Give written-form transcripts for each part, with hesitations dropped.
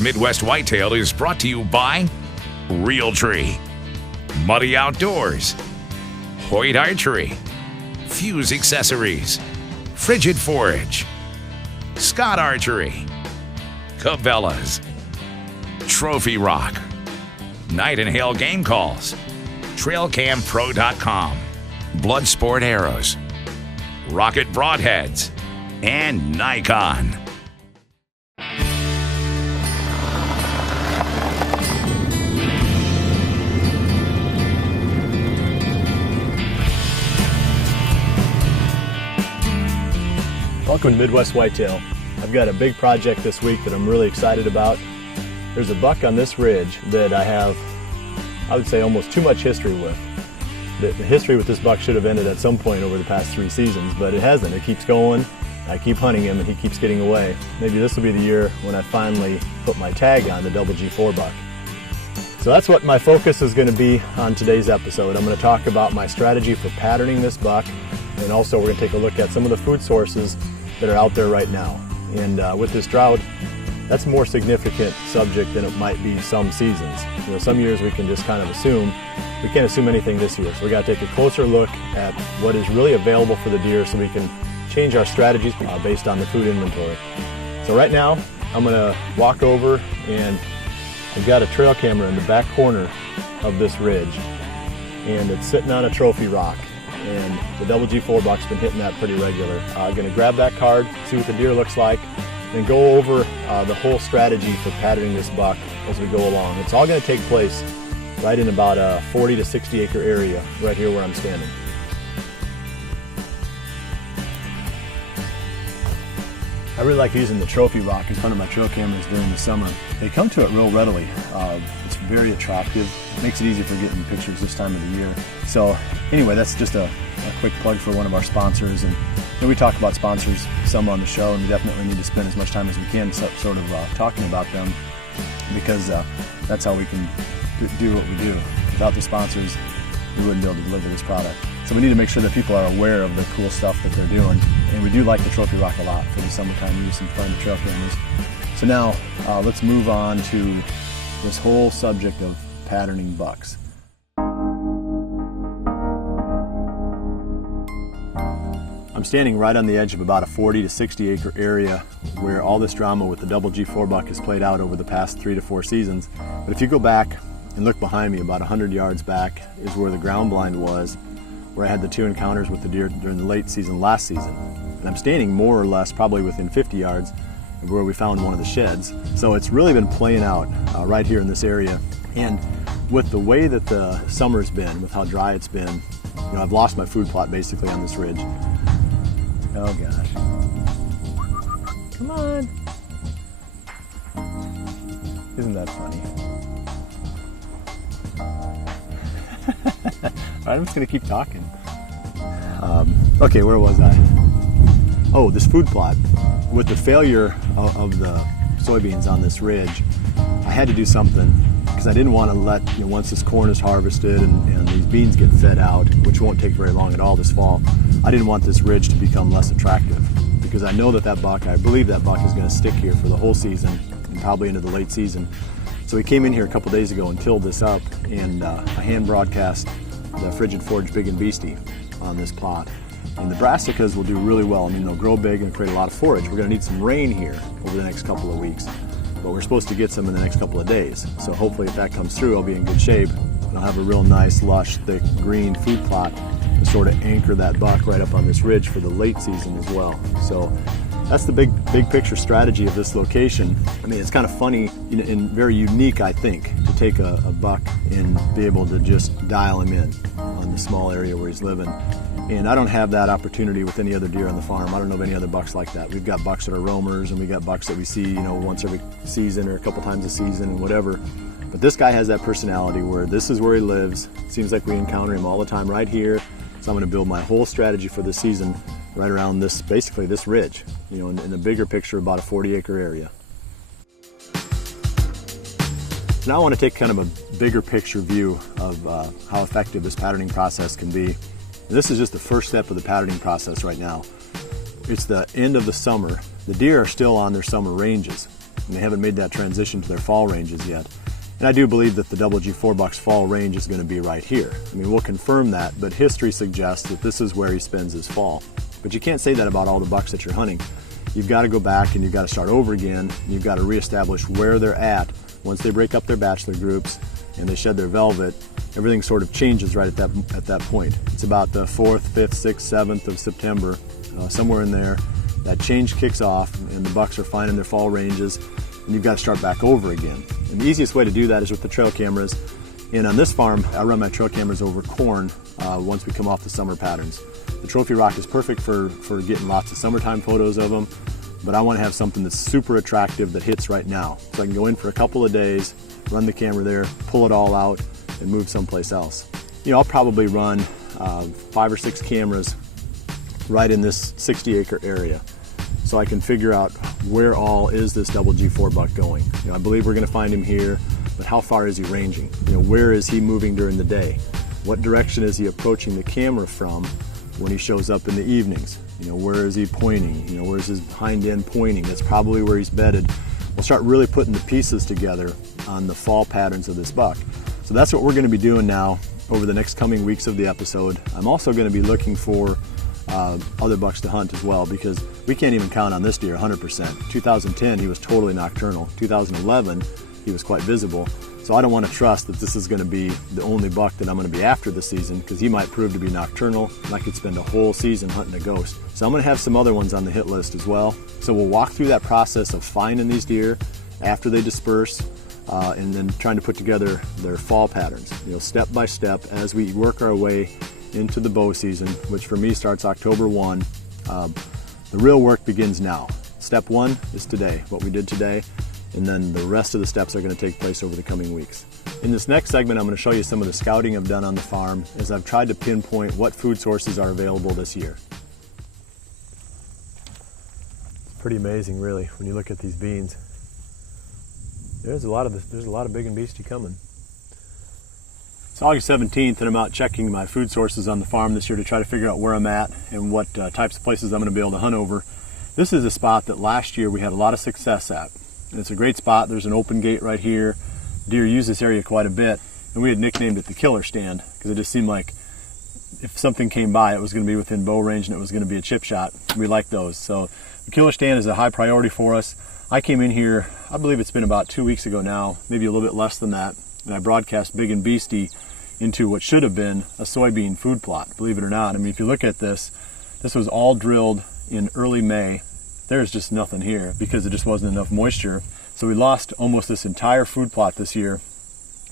Midwest Whitetail is brought to you by Real Tree, Muddy Outdoors, Hoyt Archery, Fuse Accessories, Frigid Forage, Scott Archery, Cabela's, Trophy Rock, Night and Hail Game Calls, TrailCamPro.com, Bloodsport Arrows, Rocket Broadheads, and Nikon. Welcome to Midwest Whitetail. I've got a big project this week that I'm really excited about. There's a buck on this ridge that I have, I would say, almost too much history with. The history with this buck should have ended at some point over the past 3 seasons, but it hasn't. It keeps going. I keep hunting him and he keeps getting away. Maybe this will be the year when I finally put my tag on the double G4 buck. So that's what my focus is going to be on today's episode. I'm going to talk about my strategy for patterning this buck, and also we're going to take a look at some of the food sources that are out there right now. And with this drought, that's a more significant subject than it might be some seasons. You know, some years we can just kind of assume. We can't assume anything this year. So we got to take a closer look at what is really available for the deer so we can change our strategies based on the food inventory. So right now, I'm going to walk over, and I've got a trail camera in the back corner of this ridge, and it's sitting on a trophy rock. And the double G4 buck's been hitting that pretty regular. I'm going to grab that card, see what the deer looks like, and go over the whole strategy for patterning this buck as we go along. It's all going to take place right in about a 40 to 60 acre area right here where I'm standing. I really like using the trophy rock in front of my trail cameras during the summer. They come to it real readily. It's very attractive. It makes it easy for getting pictures this time of the year. So anyway, that's just a quick plug for one of our sponsors. And you know, we talk about sponsors some on the show, and we definitely need to spend as much time as we can sort of talking about them, because that's how we can do what we do. Without the sponsors, we wouldn't be able to deliver this product. So we need to make sure that people are aware of the cool stuff that they're doing. And we do like the trophy rock a lot for the summertime use in front of trail cameras. So now let's move on to this whole subject of patterning bucks. I'm standing right on the edge of about a 40 to 60 acre area where all this drama with the double G4 buck has played out over the past 3 to 4 seasons. But if you go back and look behind me, about 100 yards back is where the ground blind was, where I had the 2 encounters with the deer during the late season last season. And I'm standing more or less probably within 50 yards of where we found one of the sheds. So it's really been playing out right here in this area. And with the way that the summer's been, with how dry it's been, you know, I've lost my food plot basically on this ridge. Oh gosh. Come on. Isn't that funny? I'm just going to keep talking. Okay, where was I? Oh, this food plot. With the failure of the soybeans on this ridge, I had to do something, because I didn't want to let, you know, once this corn is harvested and these beans get fed out, which won't take very long at all this fall, I didn't want this ridge to become less attractive, because I know that I believe that buck is going to stick here for the whole season and probably into the late season. So we came in here a couple days ago and tilled this up, and I hand broadcast the Frigid Forage Big and Beastie on this plot. And the brassicas will do really well. I mean, they'll grow big and create a lot of forage. We're going to need some rain here over the next couple of weeks, but we're supposed to get some in the next couple of days. So hopefully if that comes through, I'll be in good shape, and I'll have a real nice, lush, thick green food plot to sort of anchor that buck right up on this ridge for the late season as well. So that's the big picture strategy of this location. I mean, it's kind of funny and very unique, I think, to take a buck and be able to just dial him in on the small area where he's living. And I don't have that opportunity with any other deer on the farm. I don't know of any other bucks like that. We've got bucks that are roamers, and we got bucks that we see, you know, once every season or a couple times a season and whatever. But this guy has that personality where this is where he lives. It seems like we encounter him all the time right here. So I'm going to build my whole strategy for the season right around this, basically this ridge, you know, in the bigger picture, about a 40 acre area. Now I want to take kind of a bigger picture view of how effective this patterning process can be. And this is just the first step of the patterning process right now. It's the end of the summer. The deer are still on their summer ranges. and they haven't made that transition to their fall ranges yet. And I do believe that the double G4 buck's fall range is going to be right here. I mean, we'll confirm that, but history suggests that this is where he spends his fall. But you can't say that about all the bucks that you're hunting. You've got to go back and you've got to start over again. You've got to reestablish where they're at. Once they break up their bachelor groups and they shed their velvet, everything sort of changes right at that point. It's about the 4th, 5th, 6th, 7th of September, somewhere in there. That change kicks off and the bucks are finding their fall ranges, and you've got to start back over again. And the easiest way to do that is with the trail cameras. And on this farm, I run my trail cameras over corn once we come off the summer patterns. The trophy rock is perfect for getting lots of summertime photos of them, but I want to have something that's super attractive that hits right now. So I can go in for a couple of days, run the camera there, pull it all out, and move someplace else. You know, I'll probably run 5 or 6 cameras right in this 60-acre area, so I can figure out where all is this double G4 buck going. You know, I believe we're going to find him here, but how far is he ranging? You know, where is he moving during the day? What direction is he approaching the camera from when he shows up in the evenings? You know, where is he pointing? You know, where's his hind end pointing? That's probably where he's bedded. We'll start really putting the pieces together on the fall patterns of this buck. So that's what we're going to be doing now over the next coming weeks of the episode. I'm also going to be looking for other bucks to hunt as well, because we can't even count on this deer 100%. 2010, he was totally nocturnal. 2011, he was quite visible. So I don't want to trust that this is going to be the only buck that I'm going to be after this season, because he might prove to be nocturnal and I could spend a whole season hunting a ghost. So I'm going to have some other ones on the hit list as well. So we'll walk through that process of finding these deer after they disperse and then trying to put together their fall patterns, you know, step by step as we work our way into the bow season, which for me starts October 1. The real work begins now. Step 1 is today, what we did today, and then the rest of the steps are going to take place over the coming weeks. In this next segment, I'm going to show you some of the scouting I've done on the farm as I've tried to pinpoint what food sources are available this year. It's pretty amazing, really, when you look at these beans. There's a lot of big and beastie coming. It's August 17th, and I'm out checking my food sources on the farm this year to try to figure out where I'm at and what types of places I'm going to be able to hunt over. This is a spot that last year we had a lot of success at. And it's a great spot. There's an open gate right here. Deer use this area quite a bit, and we had nicknamed it the killer stand because it just seemed like if something came by, it was going to be within bow range and it was going to be a chip shot. We like those. So the killer stand is a high priority for us. I came in here, I believe it's been about 2 weeks ago now, maybe a little bit less than that, and I broadcast big and beastie into what should have been a soybean food plot, believe it or not. I mean, if you look at this was all drilled in early May. There's just nothing here because it just wasn't enough moisture. So we lost almost this entire food plot this year.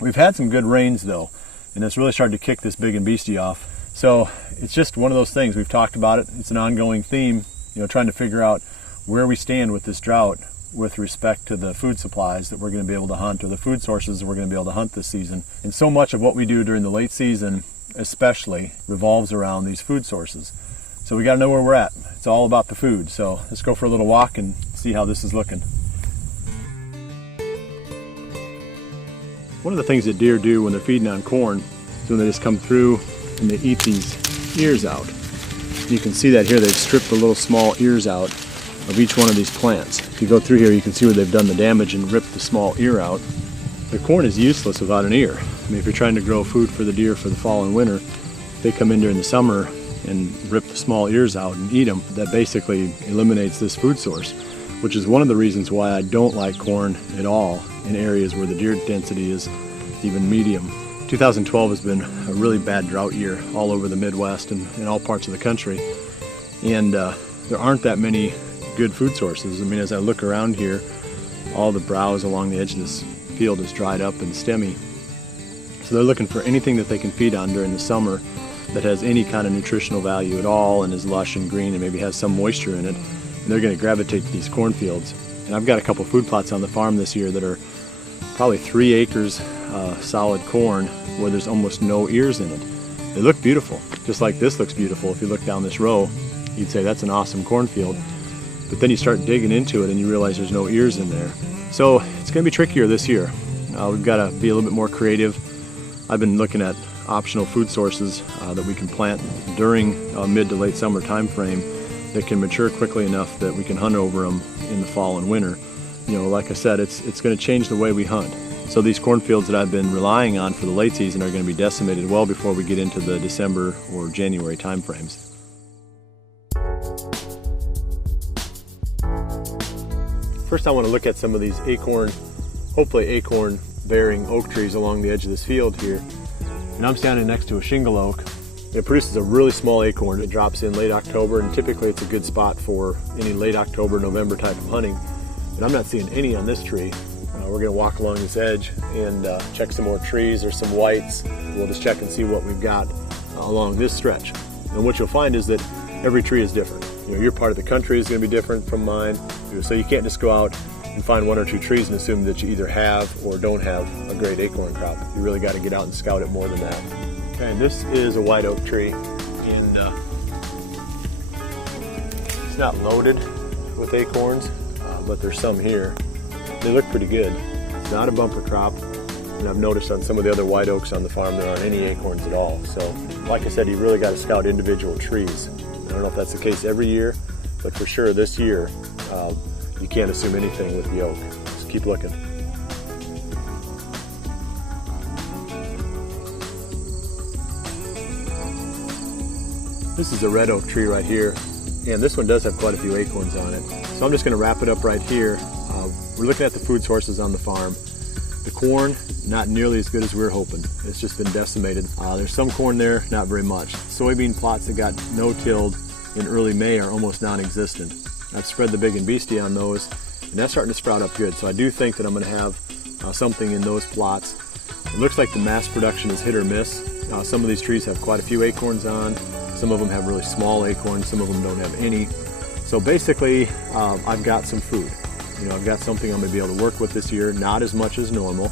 We've had some good rains though, and it's really started to kick this big and beastie off. So it's just one of those things. We've talked about it. It's an ongoing theme, you know, trying to figure out where we stand with this drought with respect to the food supplies that we're going to be able to hunt, or the food sources that we're going to be able to hunt this season. And so much of what we do during the late season especially revolves around these food sources. So we got to know where we're at. It's all about the food. So let's go for a little walk and see how this is looking. One of the things that deer do when they're feeding on corn is when they just come through and they eat these ears out. You can see that here. They've stripped the little small ears out of each one of these plants. If you go through here, you can see where they've done the damage and ripped the small ear out. The corn is useless without an ear. I mean, if you're trying to grow food for the deer for the fall and winter, they come in during the summer and rip the small ears out and eat them. That basically eliminates this food source, which is one of the reasons why I don't like corn at all in areas where the deer density is even medium. 2012 has been a really bad drought year all over the Midwest and in all parts of the country. And there aren't that many good food sources. I mean, as I look around here, all the browse along the edge of this field is dried up and stemmy. So they're looking for anything that they can feed on during the summer that has any kind of nutritional value at all and is lush and green and maybe has some moisture in it. And they're going to gravitate to these cornfields. And I've got a couple food plots on the farm this year that are probably 3 acres solid corn where there's almost no ears in it. They look beautiful, just like this looks beautiful. If you look down this row, you'd say that's an awesome cornfield. But then you start digging into it and you realize there's no ears in there. So it's going to be trickier this year. We've got to be a little bit more creative. I've been looking at optional food sources that we can plant during mid to late summer time frame that can mature quickly enough that we can hunt over them in the fall and winter. like I said, it's going to change the way we hunt. So these cornfields that I've been relying on for the late season are going to be decimated well before we get into the December or January time frames. First I want to look at some of these hopefully acorn bearing oak trees along the edge of this field here. And I'm standing next to a shingle oak. It produces a really small acorn. It drops in late October, and typically it's a good spot for any late October, November type of hunting. And I'm not seeing any on this tree. We're going to walk along this edge and check some more trees or some whites. We'll just check and see what we've got along this stretch. And what you'll find is that every tree is different. Your part of the country is going to be different from mine. So you can't just go out and find one or two trees and assume that you either have or don't have a great acorn crop. You really got to get out and scout it more than that. Okay, and this is a white oak tree, and it's not loaded with acorns, but there's some here. They look pretty good. It's not a bumper crop, and I've noticed on some of the other white oaks on the farm there aren't any acorns at all. So, like I said, you really got to scout individual trees. I don't know if that's the case every year, but for sure this year, you can't assume anything with the oak. Just keep looking. This is a red oak tree right here, and this one does have quite a few acorns on it. So I'm just going to wrap it up right here. We're looking at the food sources on the farm. The corn, not nearly as good as we were hoping. It's just been decimated. There's some corn there, not very much. Soybean plots that got no-tilled in early May are almost non-existent. I've spread the big and beastie on those, and that's starting to sprout up good. So I do think that I'm going to have something in those plots. It looks like the mass production is hit or miss. Some of these trees have quite a few acorns on. Some of them have really small acorns. Some of them don't have any. So basically, I've got some food. I've got something I'm going to be able to work with this year, not as much as normal,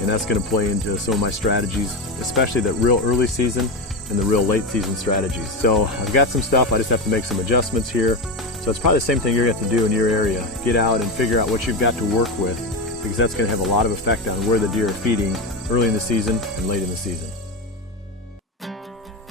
and that's going to play into some of my strategies, especially the real early season and the real late season strategies. So I've got some stuff. I just have to make some adjustments here. So it's probably the same thing you're going to have to do in your area. Get out and figure out what you've got to work with, because that's going to have a lot of effect on where the deer are feeding early in the season and late in the season.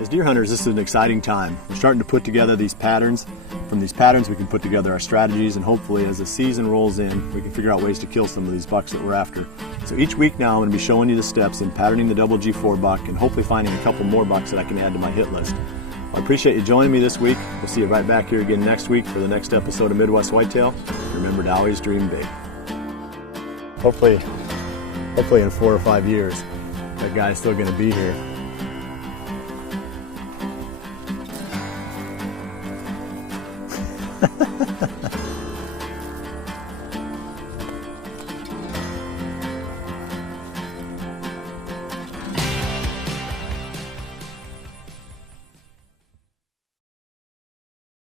As deer hunters, this is an exciting time. We're starting to put together these patterns. From these patterns, we can put together our strategies, and hopefully as the season rolls in, we can figure out ways to kill some of these bucks that we're after. So each week now, I'm going to be showing you the steps in patterning the double G4 buck and hopefully finding a couple more bucks that I can add to my hit list. I appreciate you joining me this week. We'll see you right back here again next week for the next episode of Midwest Whitetail. Remember to always dream big. Hopefully in 4 or 5 years, that guy's still going to be here.